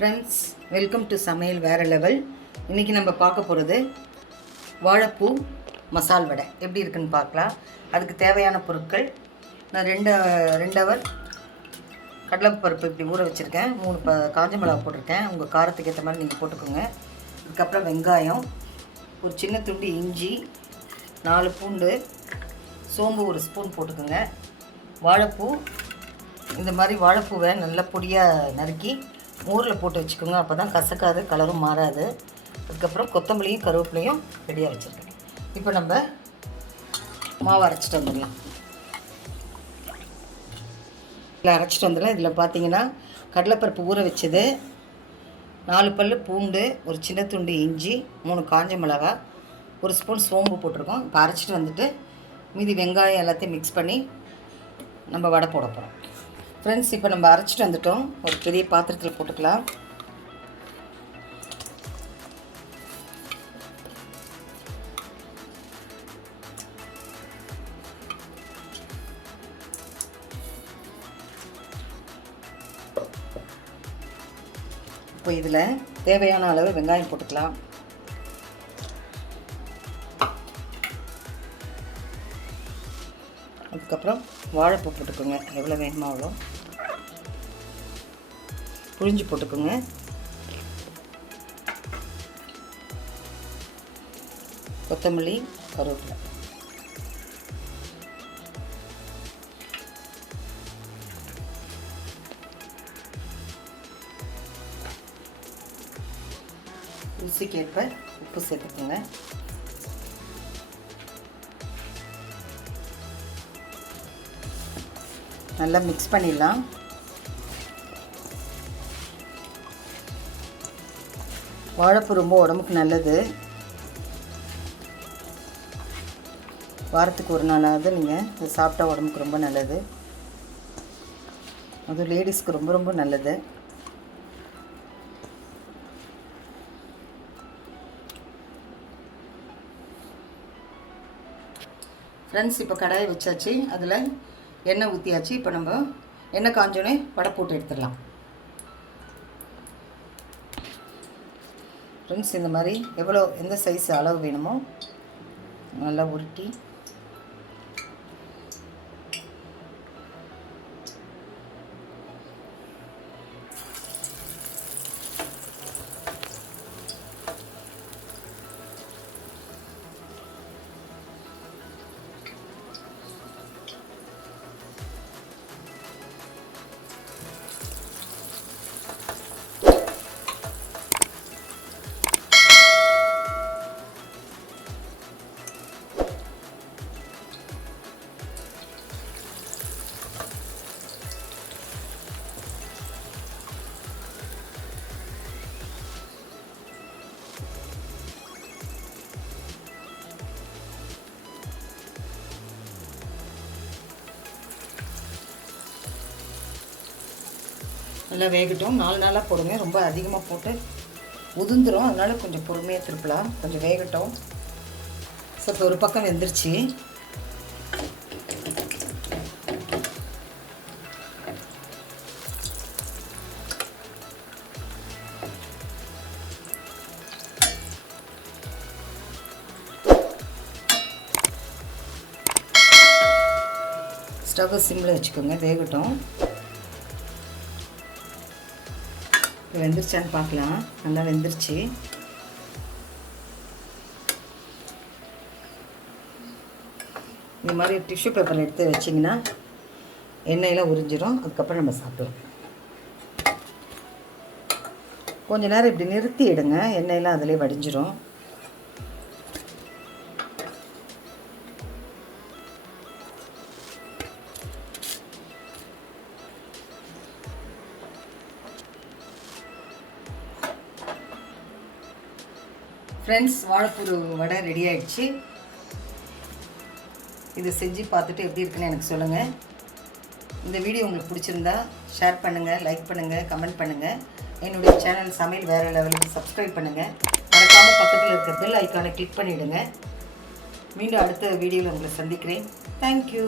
Friends, welcome to சமையல் வேறு level. இன்றைக்கி நம்ம பார்க்க போகிறது வாழைப்பூ மசால் வடை எப்படி இருக்குன்னு பார்க்கலாம். அதுக்கு தேவையான பொருட்கள், நான் ரெண்டு ஹவர் கடலைப்பருப்பு இப்படி ஊற வச்சுருக்கேன். 3 காஞ்ச மிளகா போட்டிருக்கேன். உங்கள் காரத்துக்கு ஏற்ற மாதிரி நீங்கள் போட்டுக்கோங்க. அதுக்கப்புறம் வெங்காயம், ஒரு சின்ன துண்டு இஞ்சி, 4 பூண்டு, சோம்பு 1 ஸ்பூன் போட்டுக்கோங்க. வாழைப்பூ, இந்த மாதிரி வாழைப்பூவை நல்லா பொடியாக நறுக்கி ஊரில் போட்டு வச்சுக்கோங்க. அப்போ தான் கசக்காது, கலரும் மாறாது. அதுக்கப்புறம் கொத்தமல்லியும் கருவேப்பிலையும் ரெடியாக வச்சுருக்கேன். இப்போ நம்ம மாவு அரைச்சிட்டு வந்துடலாம். இதில் அரைச்சிட்டு வந்துடலாம். இதில் பார்த்தீங்கன்னா கடலைப்பருப்பு ஊற வச்சது, 4 பல் பூண்டு, ஒரு சின்ன துண்டு இஞ்சி, 3 காஞ்ச மிளகா, 1 ஸ்பூன் சோம்பு போட்டிருக்கோம். இப்போ அரைச்சிட்டு வந்துட்டு மீதி வெங்காயம் எல்லாத்தையும் மிக்ஸ் பண்ணி நம்ம வடை போட போகிறோம். ஃப்ரெண்ட்ஸ், இப்போ நம்ம அரைச்சிட்டு வந்துட்டோம். ஒரு பெரிய பாத்திரத்தில் போட்டுக்கலாம். இப்போ இதில் தேவையான அளவு வெங்காயம் போட்டுக்கலாம். அதுக்கப்புறம் வாழைப்பூ போட்டுக்கோங்க, எவ்வளோ வேணுமோ அவ்வளோ புழிஞ்சு போட்டுக்கோங்க. கொத்தமல்லி, கருவேப்பிலை. ருசிக்கேற்ப உப்பு சேர்த்துக்கோங்க. நல்லா மிக்ஸ் பண்ணிடலாம். வாழைப்பூ ரொம்ப உடம்புக்கு நல்லது. வாரத்துக்கு ஒரு நாளாவது நீங்கள் இதை சாப்பிட்டா உடம்புக்கு ரொம்ப நல்லது. அதுவும் லேடிஸ்க்கு ரொம்ப ரொம்ப நல்லது. ஃப்ரெண்ட்ஸ், இப்போ கடாயை வச்சாச்சு, அதில் எண்ணெய் ஊற்றியாச்சு. இப்போ நம்ம எண்ணெய் காஞ்சோடனே வடை போட்டு எடுத்துடலாம். ஃப்ரெண்ட்ஸ், இந்த மாதிரி எந்த சைஸ் அளவு வேணுமோ நல்லா உருட்டி நல்லா வேகட்டும். 4 நாளாக போடுங்க, ரொம்ப அதிகமாக போட்டு உதிர்ந்துடும். அதனால் கொஞ்சம் பொறுமையாக திருப்பலாம், கொஞ்சம் வேகட்டும். ஸோ இப்போ ஒரு பக்கம் வெந்துருச்சு. ஸ்டவ்வை சிம்மில் வச்சுக்கோங்க, வேகட்டும். இப்போ வெந்துருச்சான்னு பார்க்கலாம். நல்லா வெந்துருச்சு. இந்த மாதிரி டிஷ்யூ பேப்பரில் எடுத்து வச்சிங்கன்னா எண்ணெயெல்லாம் உறிஞ்சிடும். அதுக்கப்புறம் நம்ம சாப்பிடுவோம். கொஞ்ச நேரம் இப்படி நிறுத்தி எடுங்க, எண்ணெயெல்லாம் அதிலே வடிஞ்சிடும். ஃப்ரெண்ட்ஸ், வாழைப்பூ வடை ரெடி ஆகிடுச்சு. இதை செஞ்சு பார்த்துட்டு எப்படி இருக்குன்னு எனக்கு சொல்லுங்கள். இந்த வீடியோ உங்களுக்கு பிடிச்சிருந்தா ஷேர் பண்ணுங்கள், லைக் பண்ணுங்கள், கமெண்ட் பண்ணுங்கள். என்னுடைய சேனல் சமையல் வேறு லெவலுக்கு சப்ஸ்கிரைப் பண்ணுங்கள். மறக்காமல் பக்கத்தில் இருக்க பெல் ஐக்கானை கிளிக் பண்ணிவிடுங்க. மீண்டும் அடுத்த வீடியோவில் உங்களை சந்திக்கிறேன். தேங்க்யூ.